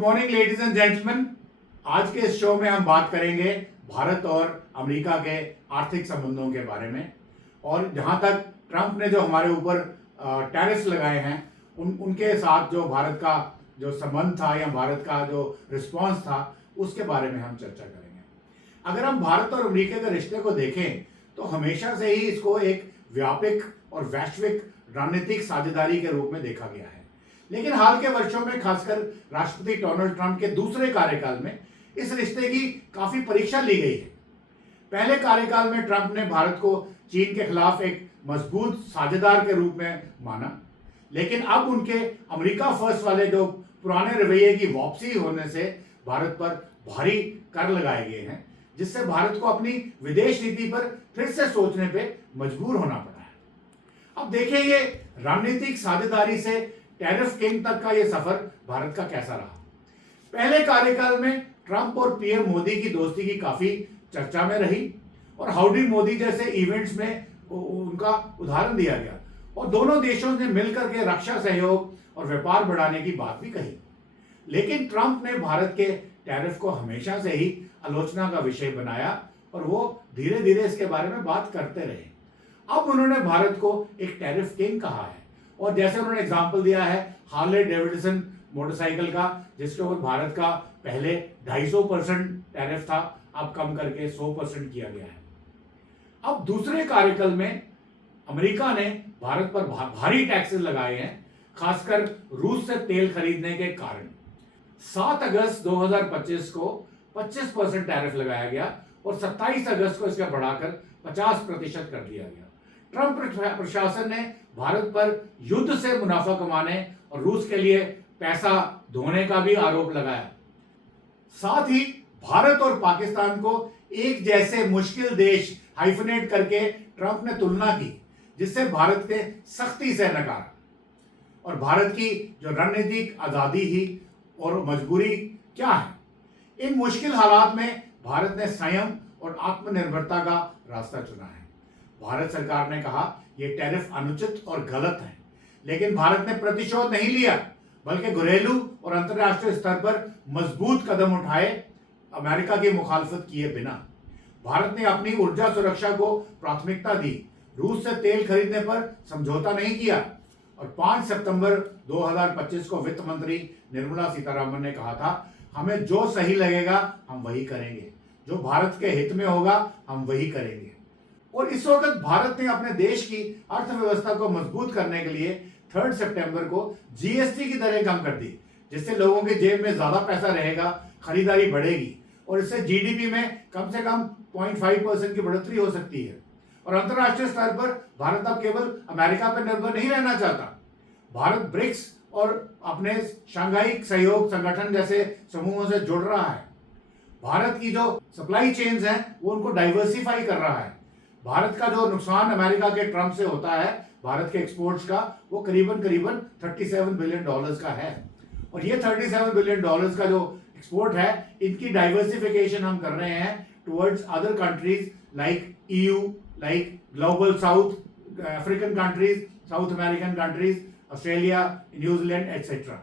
Morning ladies and gentleman. आज के इस शो में हम बात करेंगे भारत और अमेरिका के आर्थिक संबंधों के बारे में। और जहां तक ट्रंप ने जो हमारे ऊपर टैरिफ्स लगाए हैं उनके साथ जो भारत का जो संबंध था या भारत का जो रिस्पांस था उसके बारे में हम चर्चा करेंगे। अगर हम भारत और अमेरिका के रिश्ते को देखें तो हमेशा से ही इसको एक व्यापक और वैश्विक रणनीतिक साझेदारी के रूप में देखा गया है। लेकिन हाल के वर्षों में खासकर राष्ट्रपति डोनाल्ड ट्रंप के दूसरे कार्यकाल में इस रिश्ते की काफी परीक्षा ली गई है। पहले कार्यकाल में ट्रंप ने भारत को चीन के खिलाफ एक मजबूत साझेदार के रूप में माना, लेकिन अब उनके अमेरिका फर्स्ट वाले जो पुराने रवैये की वापसी होने से भारत पर भारी कर लगाए गए हैं, जिससे भारत को अपनी विदेश नीति पर फिर से सोचने पे मजबूर होना पड़ा है। अब देखिए ये रणनीतिक साझेदारी से टैरिफ किंग तक का ये सफर भारत का कैसा रहा। पहले कार्यकाल में ट्रंप और पीएम मोदी की दोस्ती की काफी चर्चा में रही और हाउडी मोदी जैसे इवेंट्स में उनका उदाहरण दिया गया और दोनों देशों ने मिलकर के रक्षा सहयोग और व्यापार बढ़ाने की बात भी कही। लेकिन ट्रंप ने भारत के टैरिफ को हमेशा से ही आलोचना का विषय बनाया और वो धीरे धीरे इसके बारे में बात करते रहे। अब उन्होंने भारत को एक टैरिफ किंग कहा है और जैसे उन्होंने एग्जाम्पल दिया है हार्ले डेविडसन मोटरसाइकिल का, जिसके ऊपर भारत का पहले 250% टैरिफ था, अब कम करके 100% किया गया है। अब दूसरे कार्यकाल में अमेरिका ने भारत पर भारी टैक्सेस लगाए हैं, खासकर रूस से तेल खरीदने के कारण। 7 अगस्त 2025 को 25% टैरिफ लगाया गया और 27 अगस्त को इसका बढ़ाकर 50% कर दिया गया। ट्रंप प्रशासन ने भारत पर युद्ध से मुनाफा कमाने और रूस के लिए पैसा धोने का भी आरोप लगाया। साथ ही भारत और पाकिस्तान को एक जैसे मुश्किल देश हाइफनेट करके ट्रंप ने तुलना की, जिससे भारत ने सख्ती से नकारा। और भारत की जो रणनीतिक आजादी ही और मजबूरी क्या है, इन मुश्किल हालात में भारत ने संयम और आत्मनिर्भरता का रास्ता चुना है। भारत सरकार ने कहा यह टैरिफ अनुचित और गलत है, लेकिन भारत ने प्रतिशोध नहीं लिया, बल्कि घरेलू और अंतर्राष्ट्रीय स्तर पर मजबूत कदम उठाए अमेरिका की मुखालफत किए बिना। भारत ने अपनी ऊर्जा सुरक्षा को प्राथमिकता दी, रूस से तेल खरीदने पर समझौता नहीं किया और 5 सितंबर 2025 को वित्त मंत्री निर्मला सीतारमण ने कहा था, हमें जो सही लगेगा हम वही करेंगे, जो भारत के हित में होगा हम वही करेंगे। और इस वक्त भारत ने अपने देश की अर्थव्यवस्था को मजबूत करने के लिए 3 सितंबर को जीएसटी की दरें कम कर दी, जिससे लोगों के जेब में ज्यादा पैसा रहेगा, खरीदारी बढ़ेगी और इससे जीडीपी में कम से कम 0.5% की बढ़ोतरी हो सकती है। और अंतर्राष्ट्रीय स्तर पर भारत अब केवल अमेरिका पर निर्भर नहीं रहना चाहता। भारत ब्रिक्स और अपने शंघाई सहयोग संगठन जैसे समूहों से जुड़ रहा है। भारत की जो सप्लाई चेन्स हैं वो उनको डाइवर्सिफाई कर रहा है। भारत का जो नुकसान अमेरिका के ट्रंप से होता है भारत के एक्सपोर्ट्स का, वो करीबन 37 बिलियन डॉलर्स का है। और ये 37 बिलियन डॉलर्स का जो एक्सपोर्ट है, इनकी डाइवर्सिफिकेशन हम कर रहे हैं towards other countries like EU, like global south African countries, south American countries, Australia, New Zealand etcetera.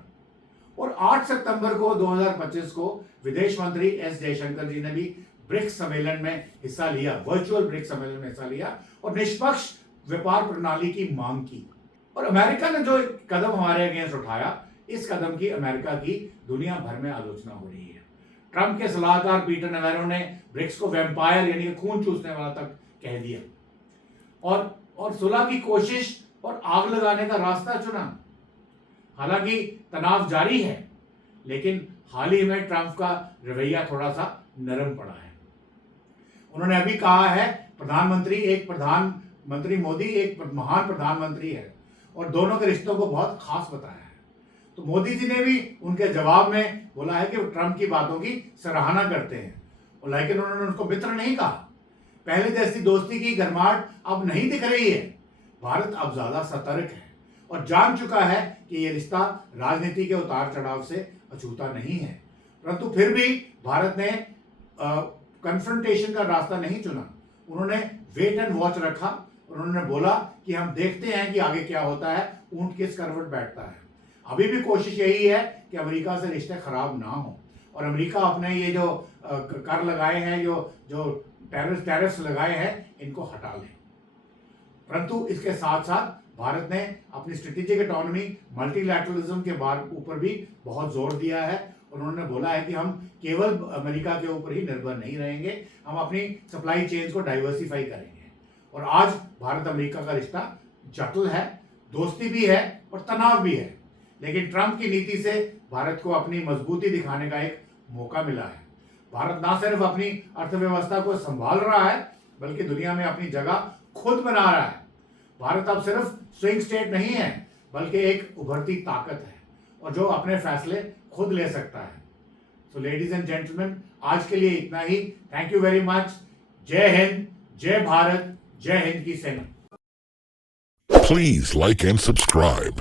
और 8 सितंबर को 2025 को विदेश मंत्री एस जयशंकर जी ने भी ब्रिक्स सम्मेलन में हिस्सा लिया, वर्चुअल ब्रिक्स सम्मेलन में हिस्सा लिया और निष्पक्ष व्यापार प्रणाली की मांग की। और अमेरिका ने जो कदम हमारे अगेंस्ट उठाया, इस कदम की अमेरिका की दुनिया भर में आलोचना हो रही है। ट्रंप के सलाहकार पीटर नेवेरो ने ब्रिक्स को वैम्पायर यानी खून चूसने वाला तक कह दिया और सुलह की कोशिश और आग लगाने का रास्ता चुना। हालांकि तनाव जारी है, लेकिन हाल ही में ट्रंप का रवैया थोड़ा सा नरम पड़ा है। उन्होंने अभी कहा है प्रधानमंत्री मोदी एक महान प्रधानमंत्री है और दोनों के रिश्तों को बहुत खास बताया है। तो मोदी जी ने भी उनके जवाब में बोला है कि वो ट्रंप की बातों की सराहना करते हैं, और लेकिन उन्होंने उनको मित्र नहीं कहा। पहले जैसी दोस्ती की गर्माहट अब नहीं दिख रही है। भारत अब ज्यादा सतर्क है और जान चुका है कि ये रिश्ता राजनीति के उतार चढ़ाव से अछूता नहीं है, परंतु फिर भी भारत ने कन्फ्रंटेशन का रास्ता नहीं चुना। उन्होंने वेट एंड वॉच रखा। उन्होंने बोला कि हम देखते हैं कि आगे क्या होता है, ऊंट किस करवट बैठता है। अभी भी कोशिश यही है कि अमेरिका से रिश्ते खराब ना हो और अमेरिका अपने ये जो कर लगाए हैं, जो टैरिफ्स लगाए हैं, इनको हटा लें। परंतु इसके साथ साथ भारत ने अपनी स्ट्रेटेजिक ऑटोनॉमी, मल्टीलैटरलिज्म के ऊपर भी बहुत जोर दिया है। उन्होंने बोला है कि हम केवल अमेरिका के ऊपर ही निर्भर नहीं रहेंगे, हम अपनी सप्लाई चेन्स को डाइवर्सिफाई करेंगे। और आज भारत अमेरिका का रिश्ता जटिल है, दोस्ती भी है और तनाव भी है, लेकिन ट्रंप की नीति से भारत को अपनी मजबूती दिखाने का एक मौका मिला है। भारत ना सिर्फ अपनी अर्थव्यवस्था को संभाल रहा है, बल्कि दुनिया में अपनी जगह खुद बना रहा है। भारत अब सिर्फ स्विंग स्टेट नहीं है, बल्कि एक उभरती ताकत है और जो अपने फैसले खुद ले सकता है। सो लेडीज एंड जेंटलमैन, आज के लिए इतना ही। Thank you very much. Jai Hind, जय भारत, जय हिंद की सेना। Please like and subscribe.